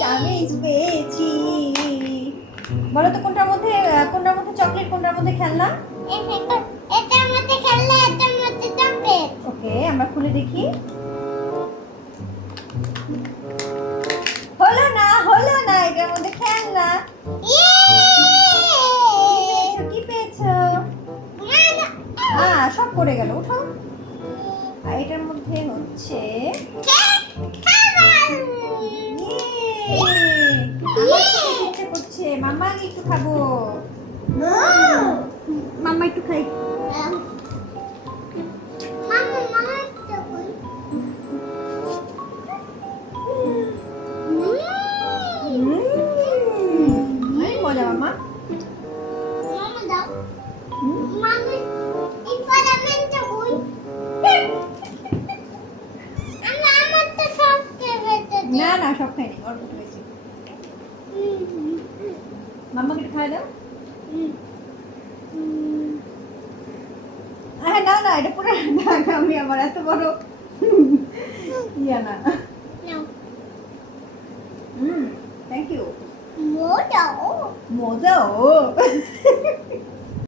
তাবিজ পেয়েছি। বলো তো কোনটার মধ্যে চকলেট, কোনটার মধ্যে খেলনা? এটার মধ্যে খেলনা, এটার মধ্যে চকলেট। ওকে, আমরা খুলে দেখি। হলো না, এটার মধ্যে খেলনা। কি পেয়েছো? সব পড়ে গেল, উঠাও। আর এটার মধ্যে হচ্ছে ইচ্ছে করছে, মাম্মা একটু খাবো, মাম্মা একটু খাই। মজা মাম্মা। না সব খাইনি, অল্প খেয়েছি। মাম্মাকে একটু খাই দাও। হ্যাঁ না এটা পুরো আমি আমার এত বড় ইয়া না। Thank you. মজাও